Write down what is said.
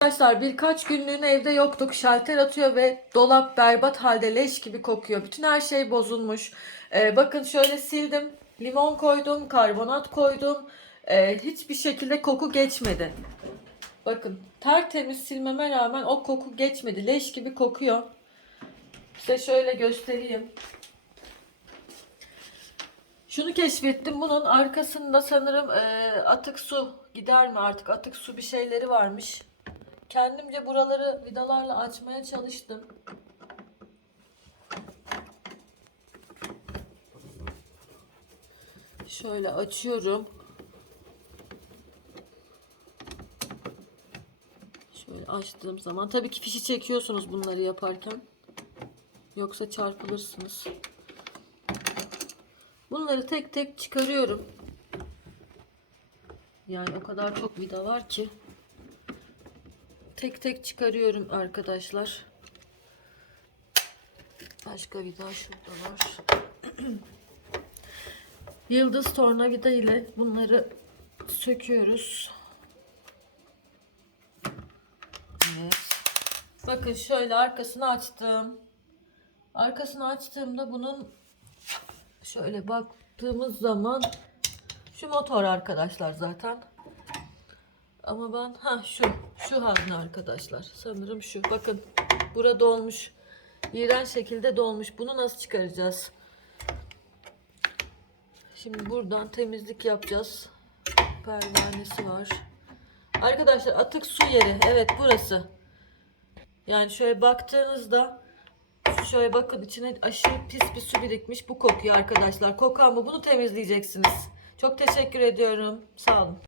Arkadaşlar birkaç günlüğüne evde yoktuk. Şalter atıyor ve dolap berbat halde leş gibi kokuyor. Bütün her şey bozulmuş. Ee, bakın şöyle sildim. Limon koydum, karbonat koydum. Ee, hiçbir şekilde koku geçmedi. Bakın tertemiz silmeme rağmen o koku geçmedi. Leş gibi kokuyor. Size şöyle göstereyim. Şunu keşfettim. Bunun arkasında sanırım e, atık su gider mi artık atık su bir şeyleri varmış. Kendimce buraları vidalarla açmaya çalıştım. Şöyle açıyorum. Şöyle açtığım zaman tabii ki fişi çekiyorsunuz bunları yaparken. Yoksa çarpılırsınız. Bunları tek tek çıkarıyorum. Yani o kadar çok vida var ki. Tek tek çıkarıyorum arkadaşlar. Başka vida şurada var. Yıldız tornavida ile bunları söküyoruz. Evet. Bakın şöyle arkasını açtım. Arkasını açtığımda bunun şöyle baktığımız zaman şu motor arkadaşlar zaten. Ama ben ha şu şu hazne arkadaşlar. Sanırım şu. Bakın burada dolmuş. İğrenç şekilde dolmuş. Bunu nasıl çıkaracağız? Şimdi buradan temizlik yapacağız. Pervanesi var. Arkadaşlar atık su yeri. Evet burası. Yani şöyle baktığınızda şöyle bakın içine aşırı pis bir su birikmiş. Bu kokuyor arkadaşlar. Kokan bu. Bunu temizleyeceksiniz. Çok teşekkür ediyorum. Sağ olun.